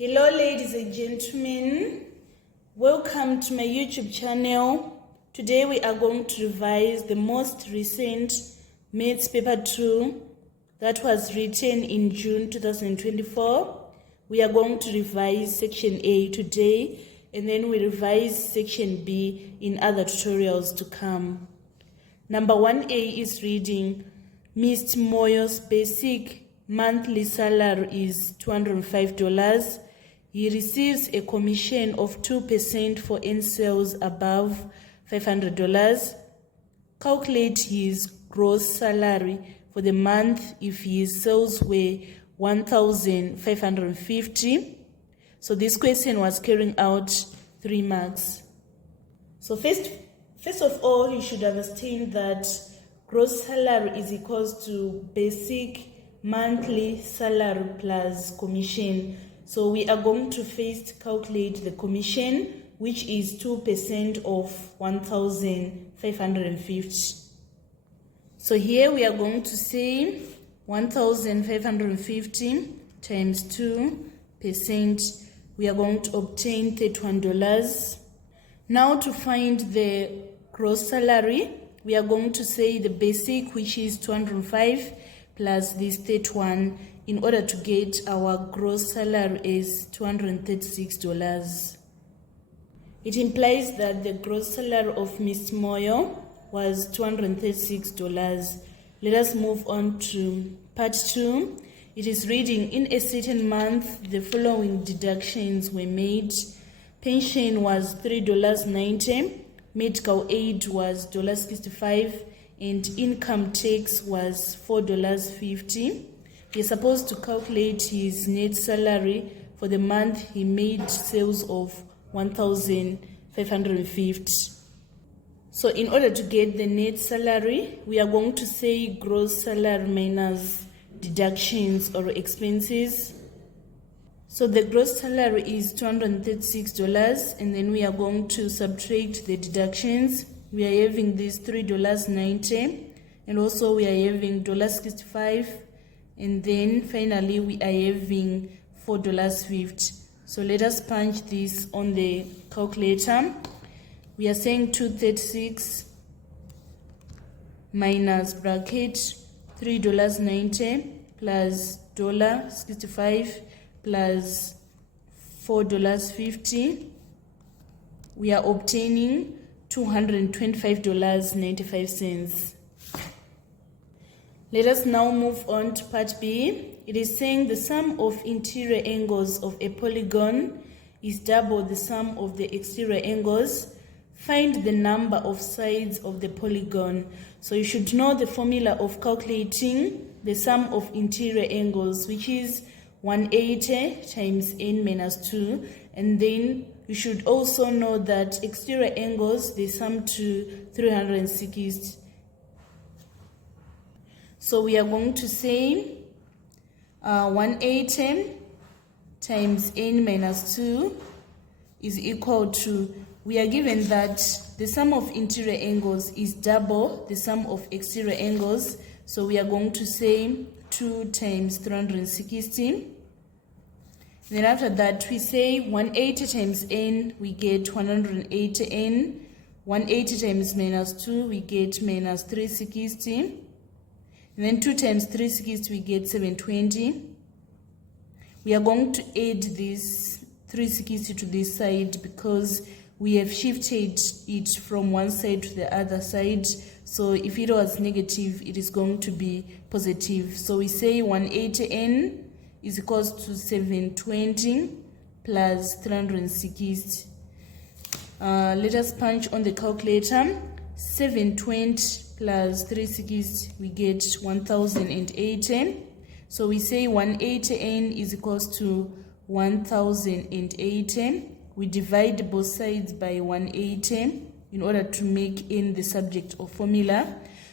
Hello ladies and gentlemen, welcome to my YouTube channel. Today we are going to revise the most recent Maths paper 2 that was written in June 2024. We are going to revise section A today and then we revise section B in other tutorials to come. Number 1A is reading, Mr. Moyo's basic monthly salary is $205. He receives a commission of 2% for any sales above $500. Calculate his gross salary for the month if his sales were $1,550. So this question was carrying out 3 marks. So first of all, you should understand that gross salary is equals to basic monthly salary plus commission. So we are going to first calculate the commission, which is 2% of 1,550. So here we are going to say 1,550 times 2%. We are going to obtain $31. Now to find the gross salary, we are going to say the basic, which is 205 plus this 31, in order to get our gross salary is $236. It implies that the gross salary of Mr. Moyo was $236. Let us move on to part 2. It is reading, in a certain month, the following deductions were made. Pension was $3.90, medical aid was $65, and income tax was $4.50. He is supposed to calculate his net salary for the month he made sales of 1,550. So in order to get the net salary, we are going to say gross salary minus deductions or expenses. So the gross salary is $236, and then we are going to subtract the deductions. We are having this $3.90, and also we are having $65, and then finally we are having $4.50. So let us punch this on the calculator. We are saying 236 minus bracket $3.90 plus $65 plus $4.50. We are obtaining $225.95. Let us now move on to part B. It is saying the sum of interior angles of a polygon is double the sum of the exterior angles. Find the number of sides of the polygon. So you should know the formula of calculating the sum of interior angles, which is 180 times n minus 2. And then you should also know that exterior angles, they sum to 360. So we are going to say 180 times n minus 2 is equal to, we are given that the sum of interior angles is double the sum of exterior angles. So we are going to say 2 times 360. Then after that, we say 180 times n, we get 180n. 180 times minus 2, we get minus 360. And then 2 times 360, we get 720. We are going to add this 360 to this side because we have shifted it from one side to the other side. So if it was negative, it is going to be positive. So we say 180n is equals to 720 plus 360. Let us punch on the calculator. 720 plus 360, we get 1080. So we say 180n is equals to 1080. We divide both sides by 180 in order to make n the subject of formula.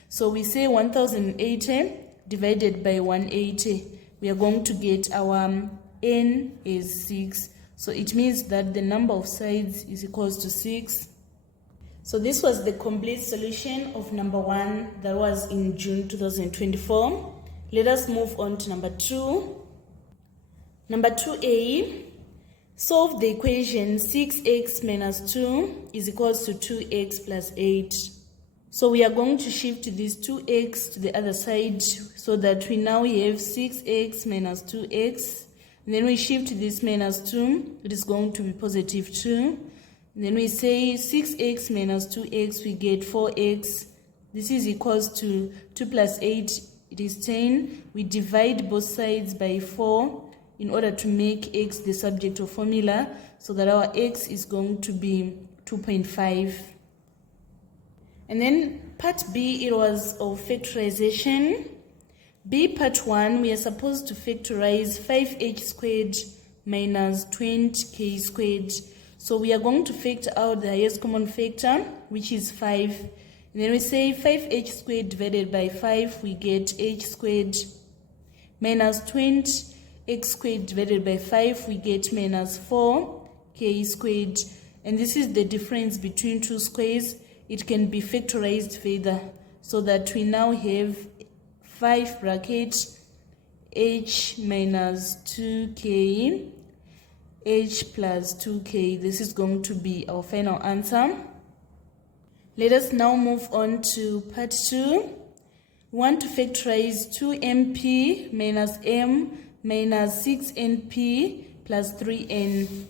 So we say 1080 divided by 180. We are going to get our n is 6. So it means that the number of sides is equals to 6. So this was the complete solution of number 1 that was in June 2024. Let us move on to number 2. Number 2A, Solve the equation 6x minus 2 is equals to 2x plus 8. So we are going to shift this 2x to the other side so that we now have 6x minus 2x. And then we shift this minus 2, it is going to be positive 2. And then we say 6x minus 2x, we get 4x. This is equals to 2 plus 8, it is 10. We divide both sides by 4 in order to make x the subject of formula, so that our x is going to be 2.5. And then part B, it was of factorization. B part 1, we are supposed to factorize 5h squared minus 20k squared. So we are going to factor out the highest common factor, which is 5. And then we say 5h squared divided by 5, we get h squared, minus 20x squared divided by 5, we get minus 4k squared. And this is the difference between two squares. It can be factorized further, so that we now have 5 bracket h minus 2k, h plus 2k. This is going to be our final answer. Let us now move on to part 2. We want to factorize 2mp minus m minus 6np plus 3n.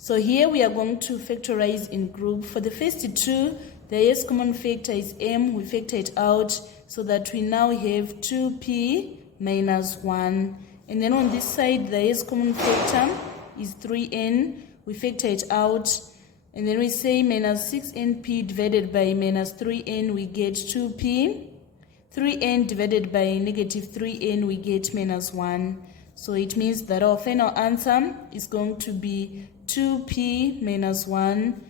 So here we are going to factorize in group. For the first two, the highest common factor is m. We factor it out so that we now have 2p minus 1. And then on this side, the highest common factor is 3n. We factor it out. And then we say minus 6np divided by minus 3n, we get 2p. 3n divided by negative 3n, we get minus 1. So it means that our final answer is going to be 2p minus 1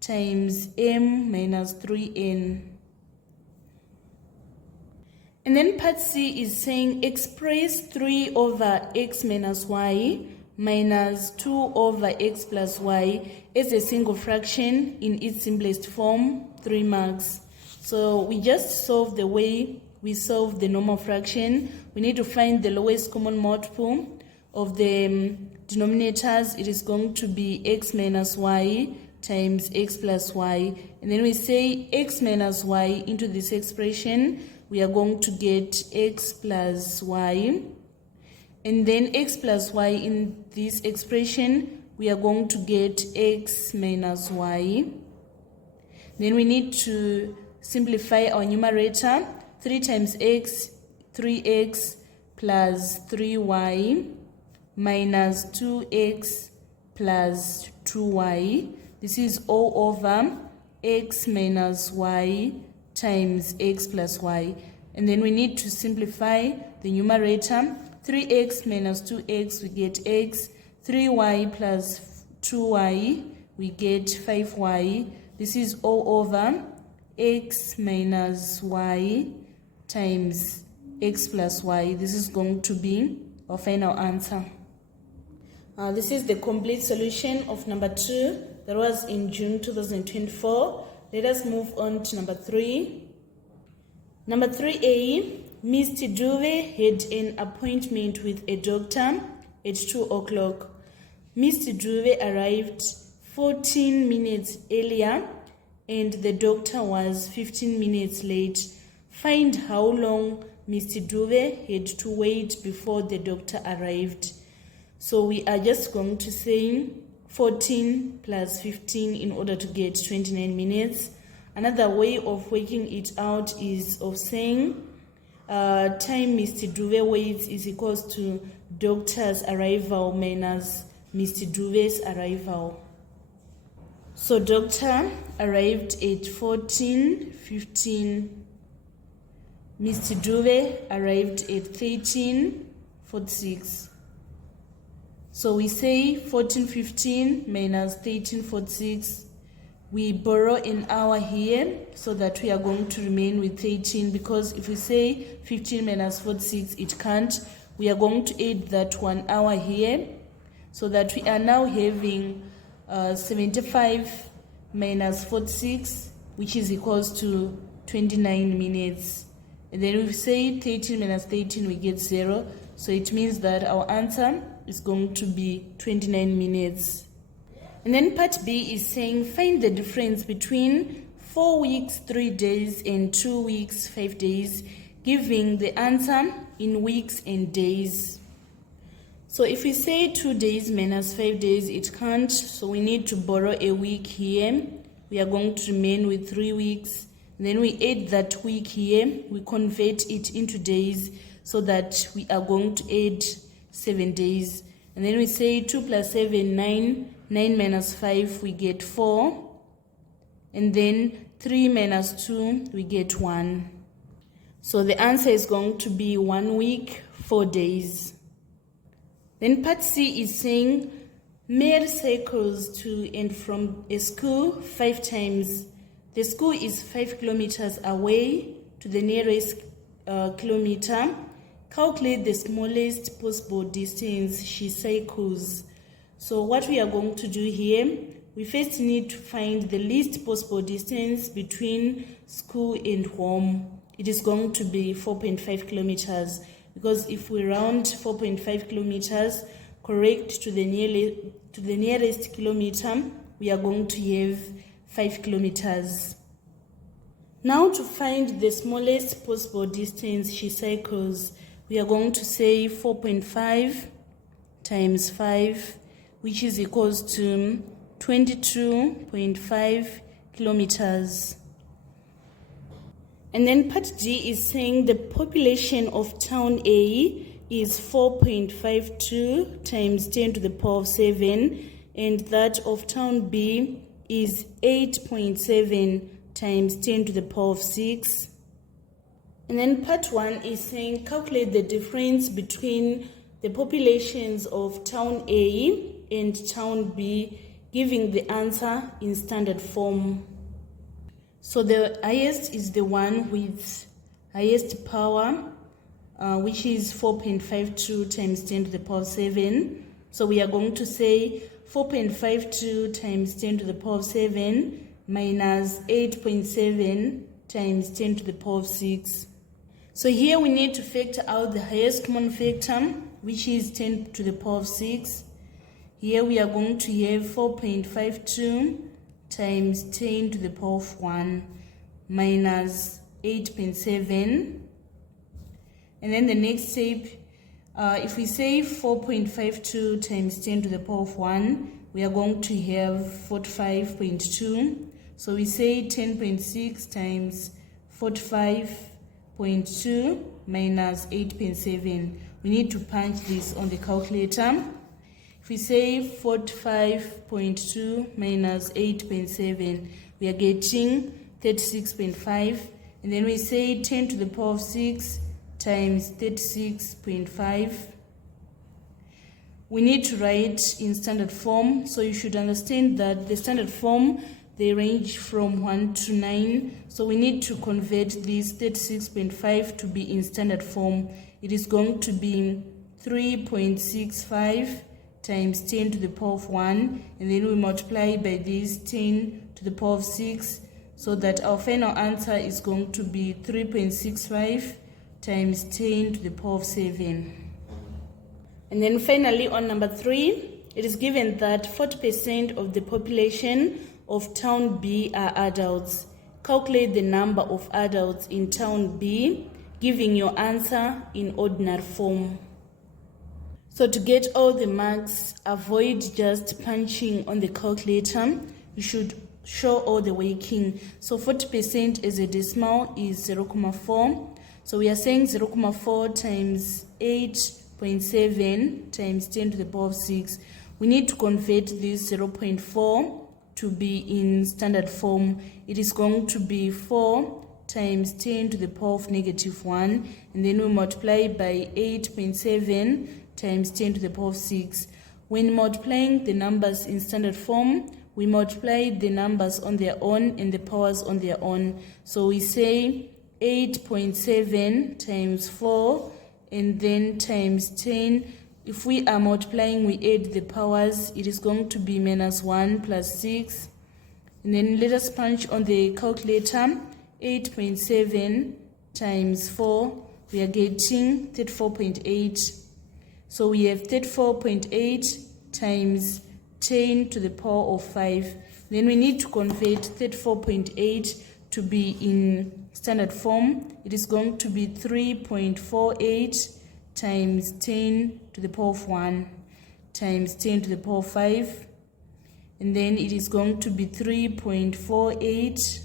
times m minus 3n. And then part C is saying express 3 over x minus y minus 2 over x plus y as a single fraction in its simplest form, 3 marks. So we just solve the way we solve the normal fraction. We need to find the lowest common multiple of the denominators. It is going to be x minus y times x plus y. And then we say x minus y into this expression. We are going to get x plus y. And then x plus y in this expression, we are going to get x minus y. Then we need to simplify our numerator. 3 times x, 3x plus 3y minus 2x plus 2y. This is all over x minus y times x plus y. And then we need to simplify the numerator. 3x minus 2x, we get x. 3y plus 2y, we get 5y. This is all over x minus y times x plus y. This is going to be our final answer. This is the complete solution of number 2 that was in June 2024. Let us move on to number 3. Number 3A, Ms. Tiduve had an appointment with a doctor at 2 o'clock. Ms. Tiduve arrived 14 minutes earlier and the doctor was 15 minutes late. Find how long Ms. Tiduve had to wait before the doctor arrived. So we are just going to say 14 plus 15 in order to get 29 minutes. Another way of working it out is of saying time Ms. Tiduve waits is equals to doctor's arrival minus Ms. Tiduve's arrival. So doctor arrived at 14:15. Ms. Tiduve arrived at 13:46. So we say 14:15 minus 13:46. We borrow an hour here so that we are going to remain with 13, because if we say 15 minus 46, it can't. We are going to add that 1 hour here so that we are now having 75 minus 46, which is equals to 29 minutes. And then if we say 13 minus 13, we get 0. So it means that our answer is going to be 29 minutes. And then part B is saying find the difference between 4 weeks 3 days and 2 weeks 5 days, giving the answer in weeks and days. So if we say 2 days minus 5 days, it can't, so we need to borrow a week here. We are going to remain with 3 weeks. And then we add that week here, we convert it into days, so that we are going to add 7 days. And then we say 2 plus 7, 9. 9 minus 5, we get 4. And then 3 minus 2, we get 1. So the answer is going to be 1 week, 4 days. Then part C is saying Mary cycles to and from a school 5 times. The school is 5 kilometers away to the nearest kilometer. Calculate the smallest possible distance she cycles. So what we are going to do here, we first need to find the least possible distance between school and home. It is going to be 4.5 kilometers, because if we round 4.5 kilometers correct to the nearest kilometer, we are going to have 5 kilometers. Now to find the smallest possible distance she cycles, we are going to say 4.5 times 5, which is equals to 22.5 kilometers. And then part D is saying the population of town A is 4.52 times 10 to the power of 7, and that of town B is 8.7 times 10 to the power of 6. And then part 1 is saying calculate the difference between the populations of town A and town B, giving the answer in standard form. So the highest is the one with highest power, which is 4.52 times 10 to the power of 7. So we are going to say 4.52 times 10 to the power of 7 minus 8.7 times 10 to the power of 6. So here we need to factor out the highest common factor, which is 10 to the power of 6. Here we are going to have 4.52 times 10 to the power of 1 minus 8.7. And then the next step, if we say 4.52 times 10 to the power of 1, we are going to have 45.2. So we say 10.6 times 45.2 minus 8.7. We need to punch this on the calculator. If we say 45.2 minus 8.7, we are getting 36.5. And then we say 10 to the power of 6 times 36.5. We need to write in standard form, so you should understand that the standard form, they range from 1 to 9. So we need to convert this 36.5 to be in standard form. It is going to be 3.65 times 10 to the power of 1, and then we multiply by this 10 to the power of 6, so that our final answer is going to be 3.65 times 10 to the power of 7. And then finally on number 3, it is given that 40% of the population of town B are adults. Calculate the number of adults in town B, giving your answer in ordinary form. So to get all the marks, avoid just punching on the calculator. You should show all the working. So 40% as a decimal is 0.4. So we are saying 0.4 times 8.7 times 10 to the power of 6. We need to convert this 0.4 to be in standard form. It is going to be 4 times 10 to the power of -1, and then we multiply by 8.7 times 10 to the power of 6. When multiplying the numbers in standard form, we multiply the numbers on their own and the powers on their own. So we say 8.7 times 4 and then times 10. If we are multiplying, we add the powers. It is going to be -1 plus 6. And then let us punch on the calculator. 8.7 times 4, we are getting 34.8. So we have 34.8 times 10 to the power of 5. Then we need to convert 34.8 to be in standard form. It is going to be 3.48 times 10 to the power of 1 times 10 to the power of 5. And then it is going to be 3.48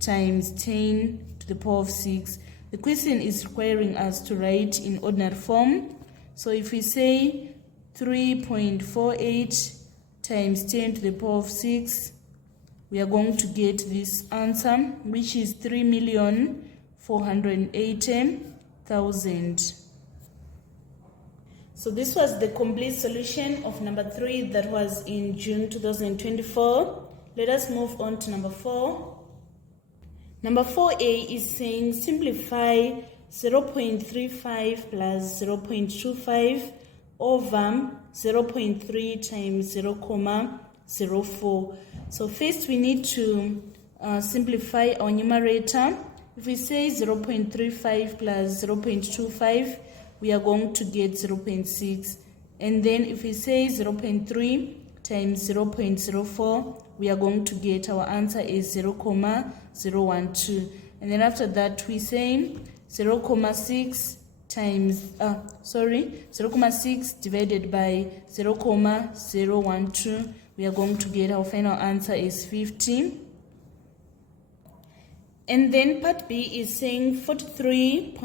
times 10 to the power of 6. The question is requiring us to write in ordinary form. So if we say 3.48 times 10 to the power of 6, we are going to get this answer, which is 3,480,000. So this was the complete solution of number 3 that was in June 2024. Let us move on to number 4. Number 4a is saying simplify 0.35 plus 0.25 over 0.3 times 0.04. So first we need to simplify our numerator. If we say 0.35 plus 0.25, we are going to get 0.6. And then if we say 0.3 times 0.04, we are going to get our answer is 0.012. And then after that we say 0.6 times 0.6 divided by 0.012, we are going to get our final answer is 50. And then part B is saying 43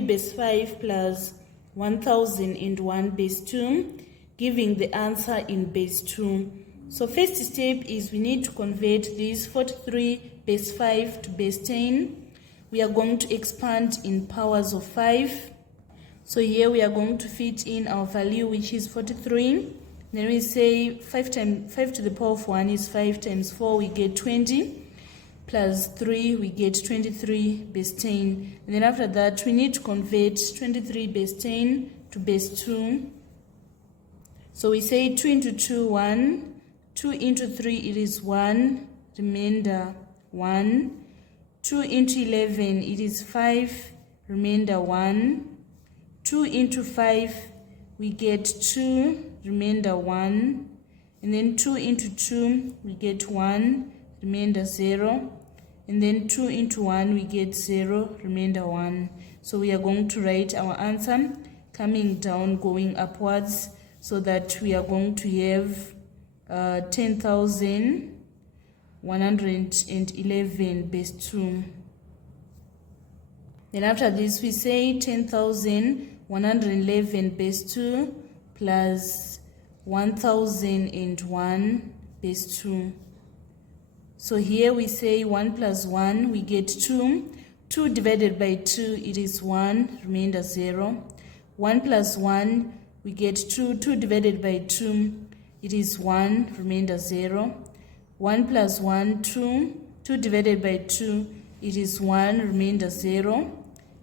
base 5 plus 1001 base 2, giving the answer in base 2. So first step is we need to convert this 43 base 5 to base 10. We are going to expand in powers of 5. So here we are going to fit in our value, which is 43. Then we say 5 to the power of 1 is 5 times 4, we get 20. Plus 3, we get 23 base 10. And then after that, we need to convert 23 base 10 to base 2. So we say 2 into 2, 1. 2 into 3, it is 1. Remainder 1. 2 into 11, it is 5. Remainder 1. 2 into 5, we get 2. Remainder 1. And then 2 into 2, we get 1. Remainder 0. And then 2 into 1, we get 0. Remainder 1. So we are going to write our answer coming down, going upwards, so that we are going to have 10,111 base 2. Then after this, we say 10,111 base 2 plus 1,001 base 2. So here we say 1 plus 1, we get 2. 2 divided by 2, it is 1, remainder 0. 1 plus 1, we get 2. 2 divided by 2, it is 1, remainder 0. 1 plus 1, 2. 2 divided by 2, it is 1, remainder 0.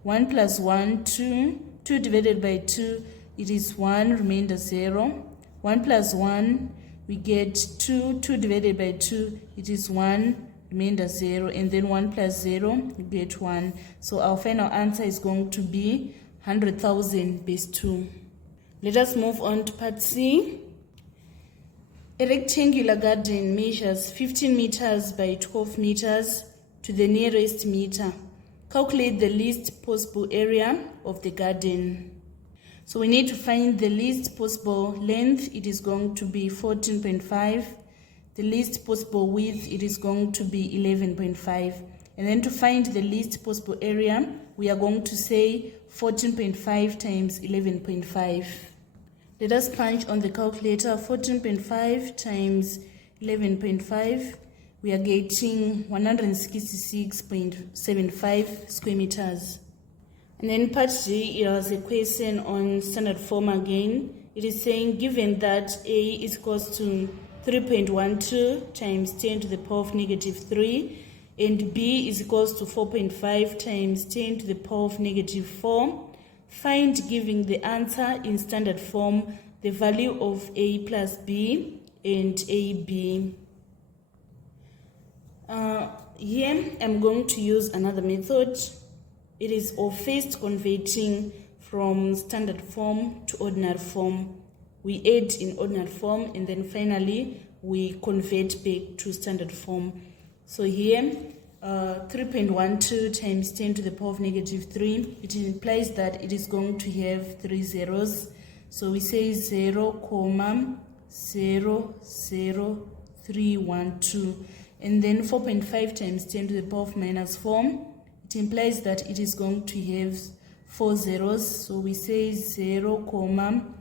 1 plus 1, 2. 2 divided by 2, it is 1, remainder 0. 1 plus 1, we get 2. 2 divided by 2, it is 1, remainder 0. And then 1 plus 0, we get 1. So our final answer is going to be 100,000 base 2. Let us move on to part C. A rectangular garden measures 15 meters by 12 meters to the nearest meter. Calculate the least possible area of the garden. So we need to find the least possible length. It is going to be 14.5. The least possible width, it is going to be 11.5. And then to find the least possible area, we are going to say 14.5 times 11.5. Let us punch on the calculator. 14.5 times 11.5. We are getting 166.75 square meters. And then part G, it was a question on standard form again. It is saying given that A is equals to 3.12 times 10 to the power of negative 3 and B is equals to 4.5 times 10 to the power of negative 4, find, giving the answer in standard form, the value of A plus B and AB. Here I'm going to use another method. It is of first converting from standard form to ordinary form. We add in ordinary form and then finally we convert back to standard form. So here 3.12 times 10 to the power of negative 3, it implies that it is going to have 3 zeros. So we say 0,00312. And then 4.5 times 10 to the power of minus 4, it implies that it is going to have 4 zeros. So we say 0,000,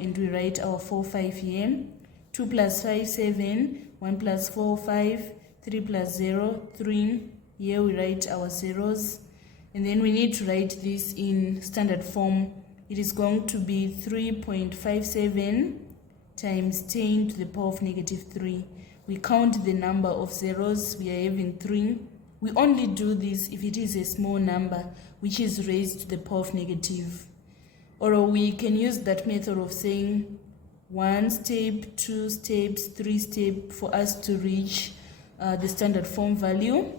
and we write our 4, 5 here. 2 plus 5, 7. 1 plus 4, 5. 3 plus 0, 3. Here we write our zeros. And then we need to write this in standard form. It is going to be 3.57 times 10 to the power of negative 3. We count the number of zeros. We are having 3. We only do this if it is a small number which is raised to the power of negative. Or we can use that method of saying 1 step, 2 steps, 3 steps for us to reach the standard form value.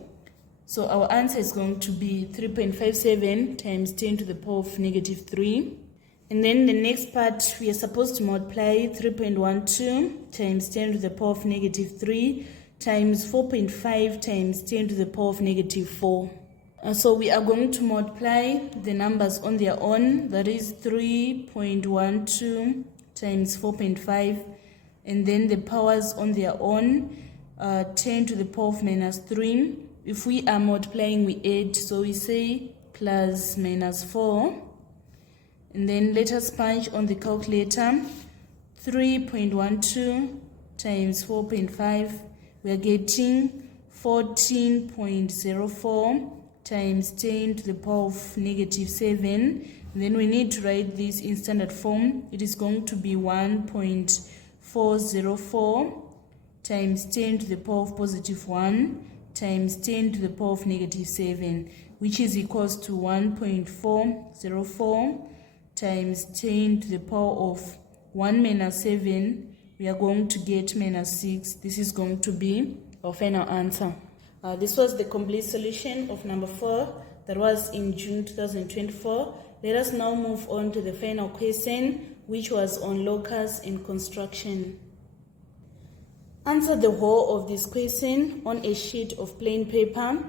So our answer is going to be 3.57 times 10 to the power of negative 3. And then the next part, we are supposed to multiply 3.12 times 10 to the power of negative 3 times 4.5 times 10 to the power of negative 4. So we are going to multiply the numbers on their own. That is 3.12 times 4.5, and then the powers on their own, 10 to the power of minus 3. If we are multiplying, we add, so we say plus minus 4. And then let us punch on the calculator. 3.12 times 4.5, we are getting 14.04 times 10 to the power of negative 7. And then we need to write this in standard form. It is going to be 1.404 times 10 to the power of positive 1 times 10 to the power of negative 7, which is equals to 1.404 times 10 to the power of 1 minus 7. We are going to get minus 6. This is going to be our final answer. This was the complete solution of number 4 that was in June 2024. Let us now move on to the final question, which was on locus and construction. Answer the whole of this question on a sheet of plain paper.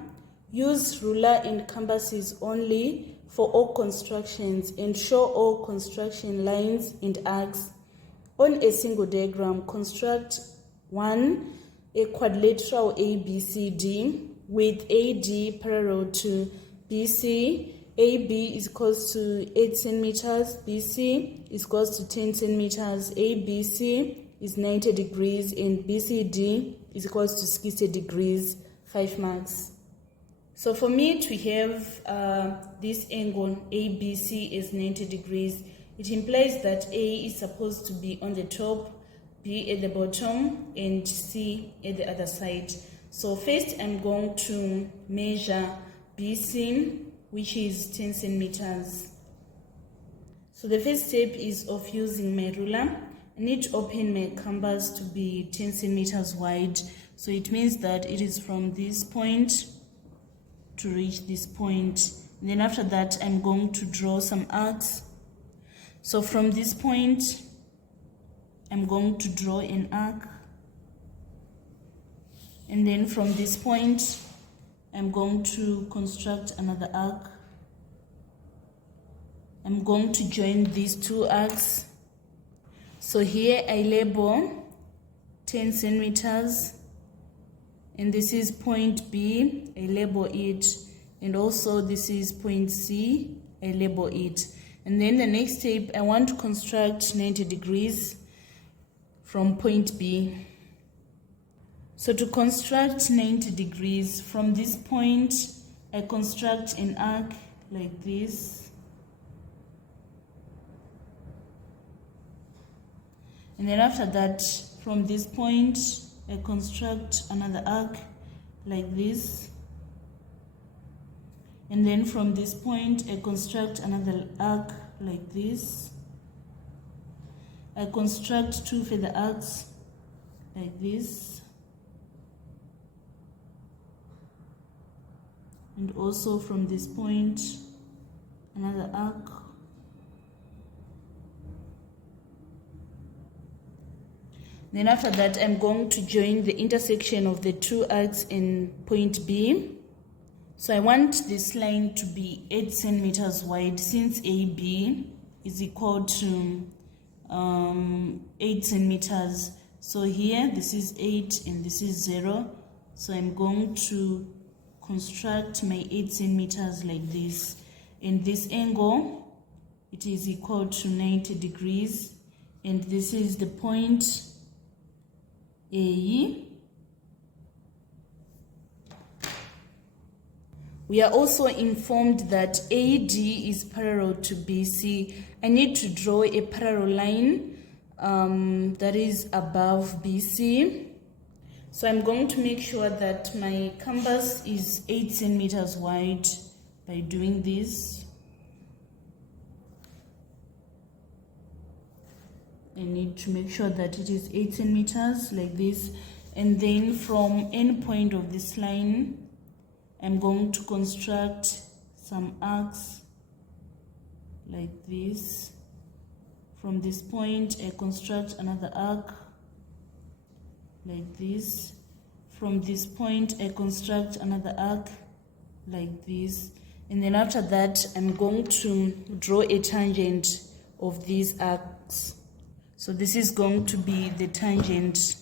Use ruler and compasses only for all constructions and show all construction lines and arcs. On a single diagram, construct 1. A quadrilateral ABCD with AD parallel to BC. AB is equals to 8 centimeters, BC is equals to 10 centimeters, ABC is 90 degrees, and BCD is equals to 60 degrees, 5 marks. So for me to have this angle ABC is 90 degrees, it implies that A is supposed to be on the top, B at the bottom, and C at the other side. So first I'm going to measure BC, which is 10 centimeters. So the first step is of using my ruler. I need to open my canvas to be 10 centimeters wide. So it means that it is from this point to reach this point. And then after that, I'm going to draw some arcs. So from this point, I'm going to draw an arc. And then from this point, I'm going to construct another arc. I'm going to join these two arcs. So here I label 10 centimeters, and this is point B, I label it, and also this is point C, I label it. And then the next step, I want to construct 90 degrees from point B. So to construct 90 degrees from this point, I construct an arc like this. And then after that, from this point, I construct another arc like this. And then from this point, I construct another arc like this. I construct two further arcs like this. and also from this point another arc. Then after that, I'm going to join the intersection of the two arcs in point B. So I want this line to be 8 centimeters wide, since AB is equal to 8 centimeters. So here this is 8 and this is 0. So I'm going to construct my 8 centimeters like this. And this angle, it is equal to 90 degrees. And this is the point A. We are also informed that AD is parallel to BC. I need to draw a parallel line that is above BC. So I'm going to make sure that my canvas is 8 centimeters wide by doing this. I need to make sure that it is 8 centimeters like this. And then from any point of this line, I'm going to construct some arcs like this. From this point, I construct another arc like this. From this point, I construct another arc like this. And then after that, I'm going to draw a tangent of these arcs. So this is going to be the tangent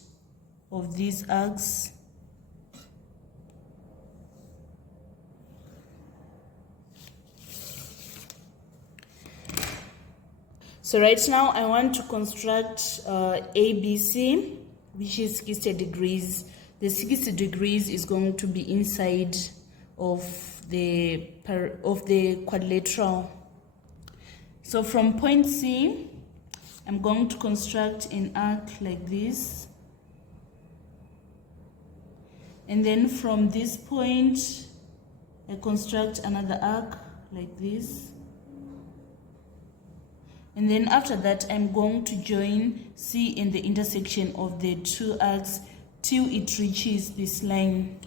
of these arcs. So right now I want to construct ABC, which is 60 degrees. The 60 degrees is going to be inside of the quadrilateral. So from point C, I'm going to construct an arc like this. And then from this point, I construct another arc like this. And then after that, I'm going to join C in the intersection of the two arcs till it reaches this line.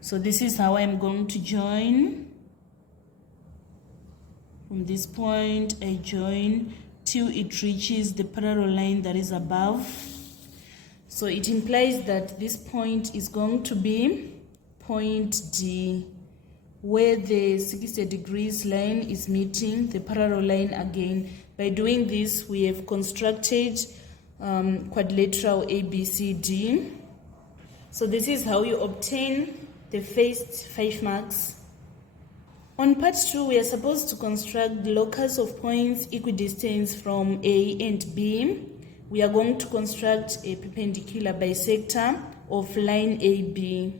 So this is how I'm going to join. From this point, I join till it reaches the parallel line that is above. So it implies that this point is going to be point D, where the 60 degrees line is meeting the parallel line again. By doing this, we have constructed quadrilateral ABCD. So this is how you obtain the first 5 marks. On part 2, we are supposed to construct the locus of points equidistant from A and B. We are going to construct a perpendicular bisector of line AB.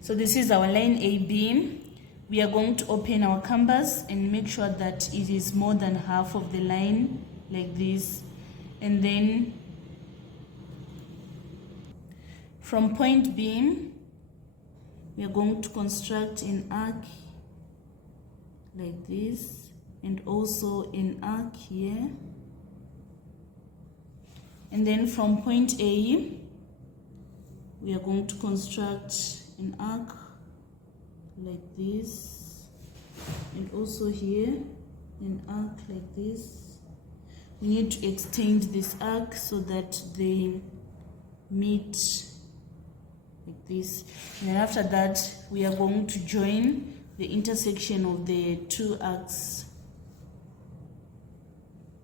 So this is our line AB. We are going to open our canvas and make sure that it is more than half of the line, like this. And then from point B, we are going to construct an arc like this, and also an arc here. And then from point A, we are going to construct an arc like this, and also here an arc like this. We need to extend this arc so that they meet like this. And then after that, we are going to join the intersection of the two arcs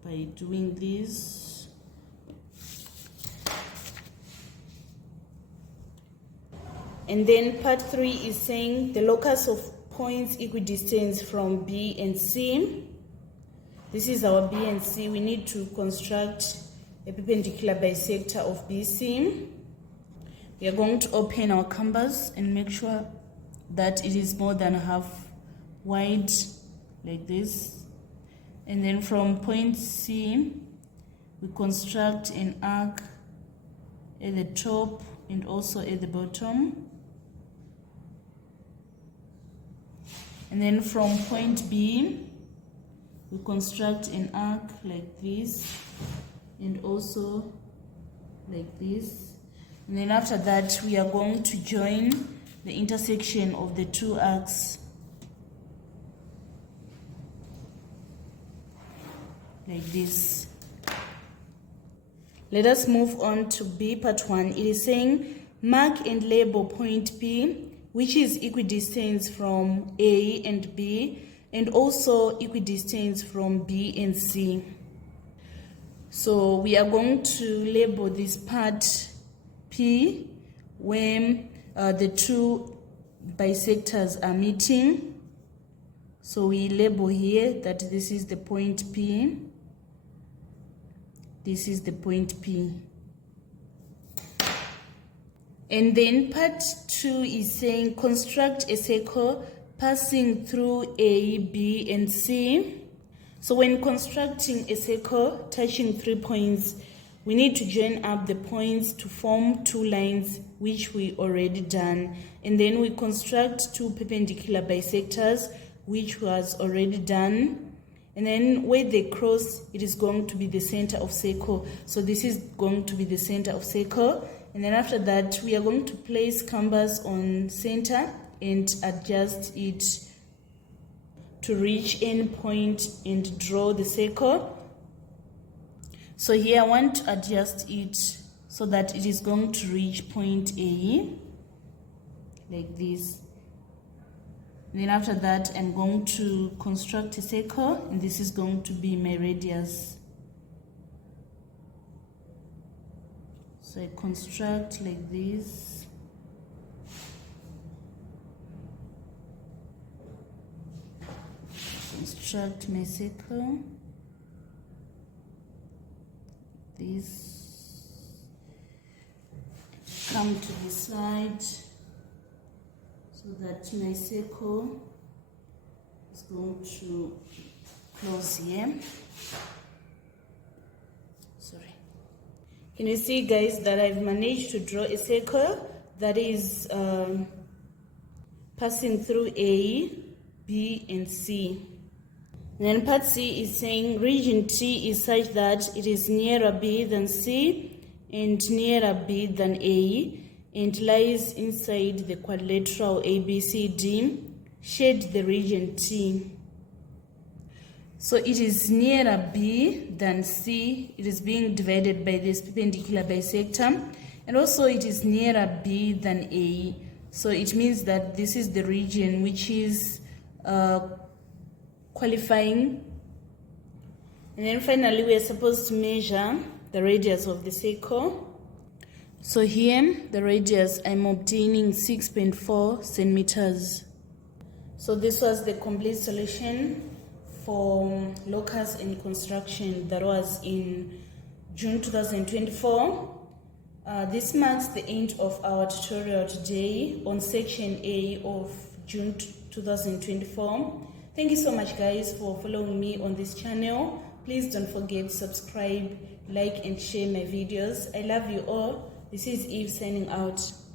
by doing this. And then part 3 is saying the locus of points equidistant from B and C. This is our B and C. We need to construct a perpendicular bisector of BC. We are going to open our canvas and make sure that it is more than half wide, like this. And then from point C, we construct an arc at the top and also at the bottom. And then from point B, we construct an arc like this and also like this. And then after that, we are going to join the intersection of the two arcs, like this. Let us move on to B part 1. It is saying mark and label point P, which is equidistant from A and B, and also equidistant from B and C. So we are going to label this part P when the two bisectors are meeting. So we label here that this is the point P. This is the point P. And then part 2 is saying construct a circle passing through A, B, and C. So when constructing a circle touching 3 points, we need to join up the points to form 2 lines, which we already done. And then we construct 2 perpendicular bisectors, which was already done. And then where they cross, it is going to be the center of circle. So this is going to be the center of circle. And then after that, we are going to place canvas on center and adjust it to reach any point and draw the circle. So here I want to adjust it so that it is going to reach point A, like this. And then after that, I'm going to construct a circle, and this is going to be my radius. So I construct like this. Construct my circle. This. Come to the side, so that my circle is going to close here. Sorry. Can you see, guys, that I've managed to draw a circle that is passing through A, B, and C. And then part C is saying region T is such that it is nearer B than C and nearer B than A, and lies inside the quadrilateral ABCD. Shade the region T. So it is nearer B than C. It is being divided by this perpendicular bisector. And also it is nearer B than A. So it means that this is the region which is qualifying. And then finally we are supposed to measure the radius of the circle. So here, the radius, I'm obtaining 6.4 centimeters. So this was the complete solution for Locus and construction that was in June 2024. This marks the end of our tutorial today on section A of June 2024. Thank you so much, guys, for following me on this channel. Please don't forget to subscribe, like, and share my videos. I love you all. This is Eve signing out.